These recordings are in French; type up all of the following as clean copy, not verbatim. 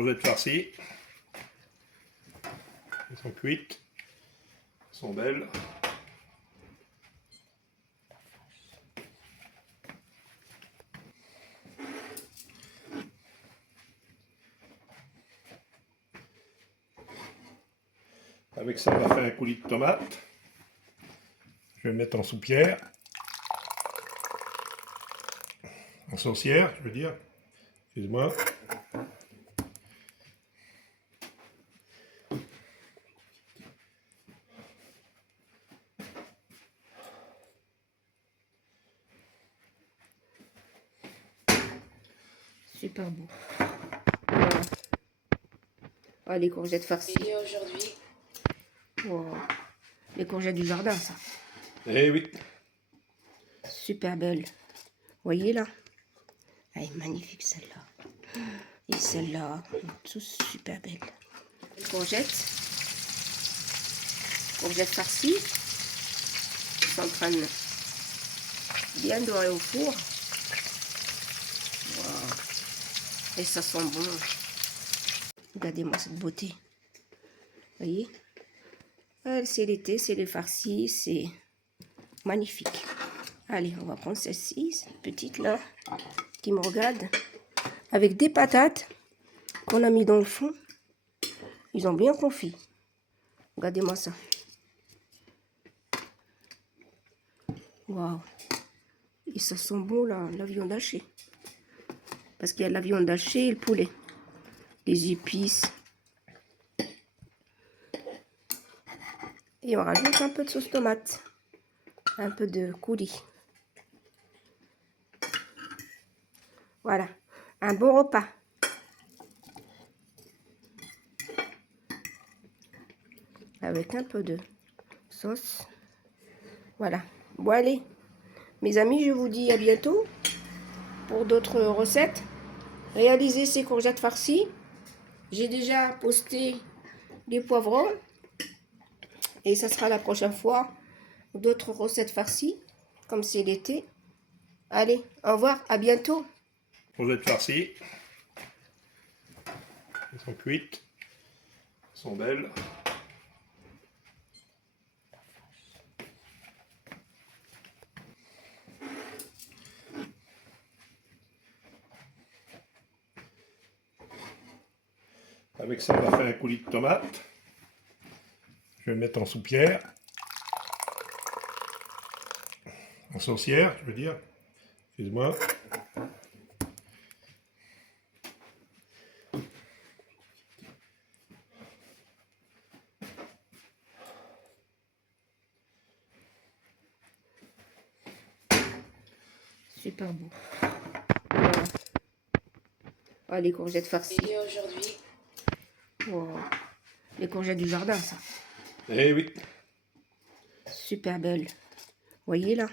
Courgettes farcies. Elles sont cuites. Elles sont belles. Avec ça, on va faire un coulis de tomates. Je vais le mettre en soupière. En saucière, je veux dire. Excuse-moi. Super beau. Voilà. Ah, les courgettes farcies. Et aujourd'hui, Wow. Les courgettes du jardin, ça. Eh oui. Super belle. Voyez là. Elle est magnifique celle-là. Et celle-là, tous super belles. Les courgettes. Courgettes farcies. Sont en train de bien dorer au four. Wow. Et ça sent bon. Regardez-moi cette beauté. Voyez? C'est l'été, c'est les farcis, c'est magnifique. Allez, on va prendre celle-ci, cette petite là, qui me regarde. Avec des patates qu'on a mis dans le fond. Ils ont bien confit. Regardez-moi ça. Waouh. Et ça sent bon la viande hachée. Parce qu'il y a la viande hachée et le poulet. Les épices. Et on rajoute un peu de sauce tomate. Un peu de coulis. Voilà. Un bon repas. Avec un peu de sauce. Voilà. Bon, allez. Mes amis, je vous dis à bientôt pour d'autres recettes. Réalisez ces courgettes farcies. J'ai déjà posté les poivrons. Et ça sera la prochaine fois d'autres recettes farcies, comme c'est l'été. Allez, au revoir, à bientôt. Courgettes farcies. Elles sont cuites. Elles sont belles. Avec ça, on va faire un coulis de tomates. Je vais le mettre en soupière. En saucière, je veux dire. Excuse-moi. Super beau. Voilà. Ah, les courgettes farcies. et aujourd'hui, Wow. Les courgettes du jardin, ça. Eh oui. Super belle. Voyez là.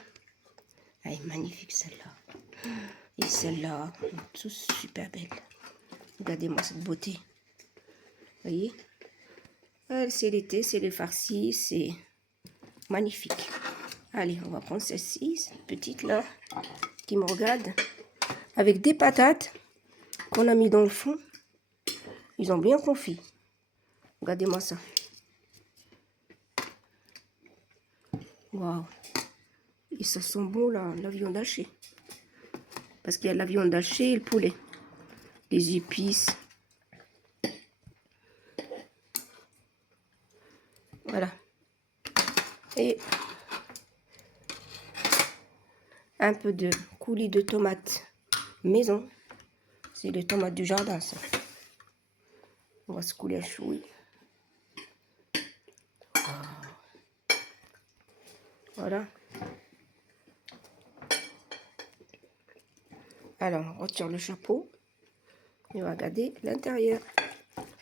Elle est magnifique celle-là. Et celle-là, tous super belles. Regardez-moi cette beauté. Voyez? C'est l'été, c'est les farcis, c'est magnifique. Allez, on va prendre celle-ci, cette petite là, qui me regarde. Avec des patates qu'on a mis dans le fond. Ils ont bien confit. Regardez-moi ça. Waouh. Et ça sent bon la viande hachée. Parce qu'il y a la viande hachée et le poulet. Les épices. Voilà. Et un peu de coulis de tomates maison. C'est les tomates du jardin, ça. On va se couler à chouille. Voilà. Alors, on retire le chapeau. Et on va regarder l'intérieur.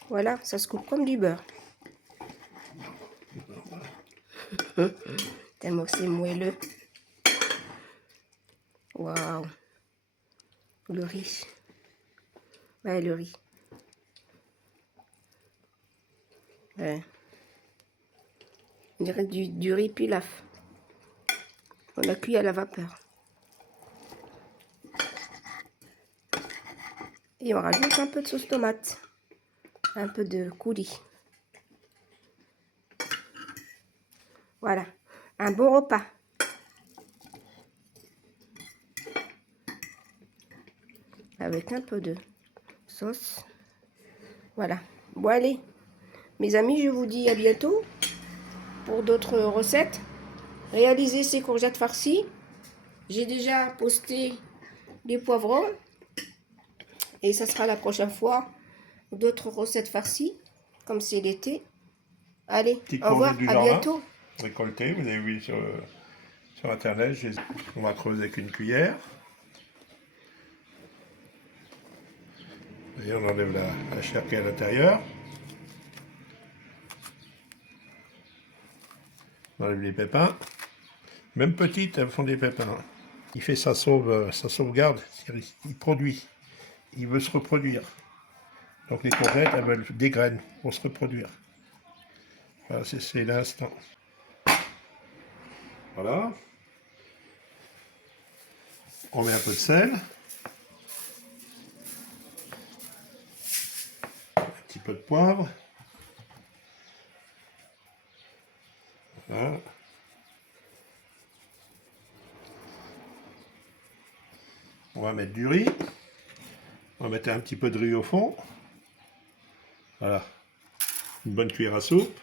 Voilà, ça se coupe comme du beurre. Tellement que c'est moelleux. Waouh. Le riz. Ouais, le riz. Ouais. On dirait du riz pilaf. On l'a cuit à la vapeur. Et on rajoute un peu de sauce tomate. un peu de coulis. Voilà, un bon repas. Avec un peu de sauce. Voilà. Bon, allez, mes amis, je vous dis à bientôt pour d'autres recettes. Réalisez ces courgettes farcies. J'ai déjà posté les poivrons. Et ça sera la prochaine fois d'autres recettes farcies, comme c'est l'été. Allez, Petites au revoir, courgettes du à jardin, bientôt. récoltées, vous avez vu sur internet. On va creuser avec une cuillère. Et on enlève la chair qui est à l'intérieur. On enlève les pépins. Même petites, elles font des pépins. Il fait sa sauvegarde, il produit. Il veut se reproduire. Donc les courgettes, elles veulent des graines pour se reproduire. Voilà, c'est l'instant. Voilà. On met un peu de sel. Un petit peu de poivre. Voilà. On va mettre du riz. On va mettre un petit peu de riz au fond. Voilà. Une bonne cuillère à soupe.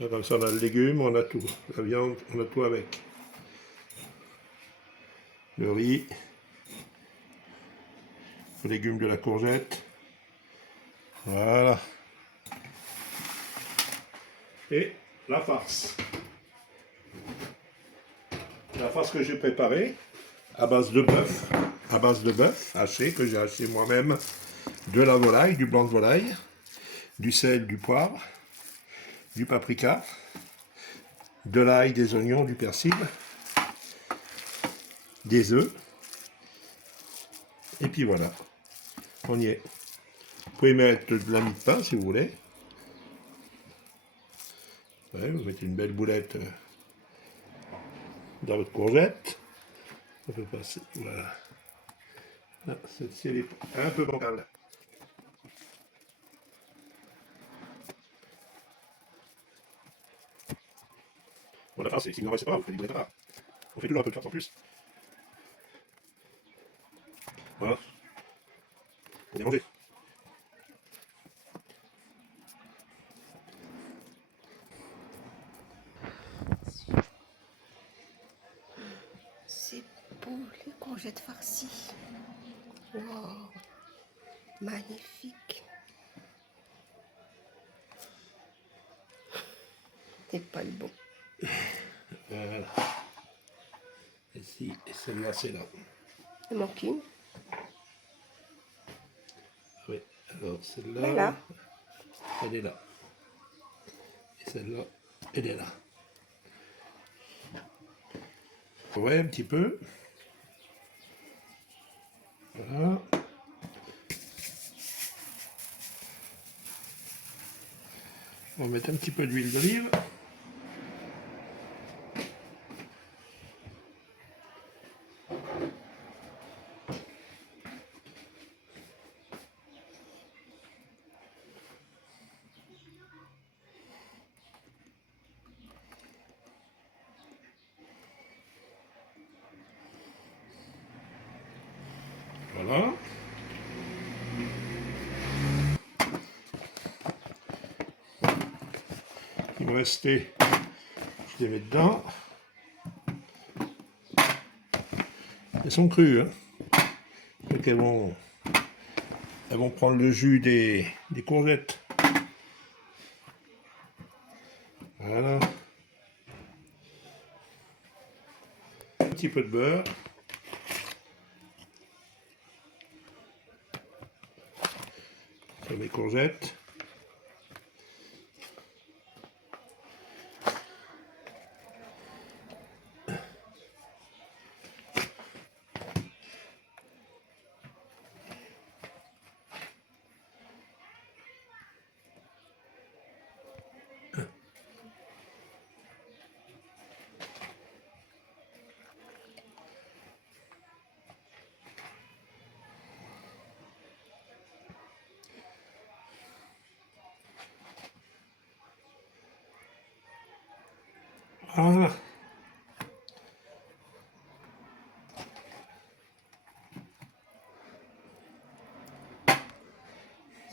Là, comme ça, on a le légume, on a tout. La viande, on a tout avec. Le riz. Le légume de la courgette. Voilà. Et la farce. La farce que j'ai préparée à base de bœuf haché, que j'ai haché moi-même, de la volaille, du blanc de volaille, du sel, du poivre, du paprika, de l'ail, des oignons, du persil, des œufs, et puis voilà, on y est. Vous pouvez mettre de la mie de pain si vous voulez. Ouais, vous mettez une belle boulette dans votre courgette. On peut passer, voilà. Ah, celle-ci elle est un peu bancale. Bon, la farce, si vous n'en restez pas, vous faites des boulettes à part. On fait toujours un peu de farce en plus. Voilà. On bien manger. C'est beau, les courgettes farcies. Wow, magnifique. C'est pas le bon. Voilà. Et si, et celle-là, c'est là. Il manque une. Oui, alors celle-là, Voilà. elle est là. Et celle-là, elle est là. Ouais, un petit peu. Voilà. On va mettre un petit peu d'huile d'olive. Voilà. Il me restait, je les mets dedans. Elles sont crues, hein. Donc elles vont prendre le jus des courgettes. Voilà. Un petit peu de beurre. Sur mes courgettes. Voilà.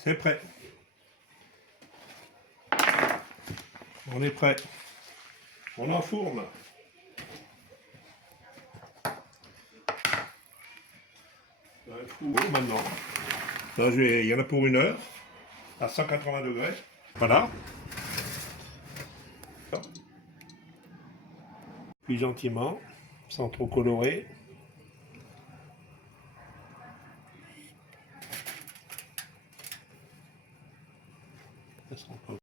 C'est prêt. On est prêt. On enfourne. Un four maintenant. Là, il y en a pour 1 heure à 180 degrés. Voilà. Puis gentiment, sans trop colorer.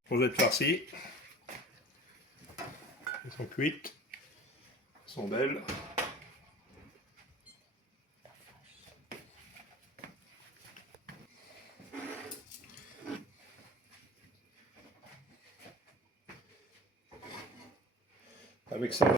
Courgettes farcies. Elles sont cuites. Elles sont belles. Avec ça.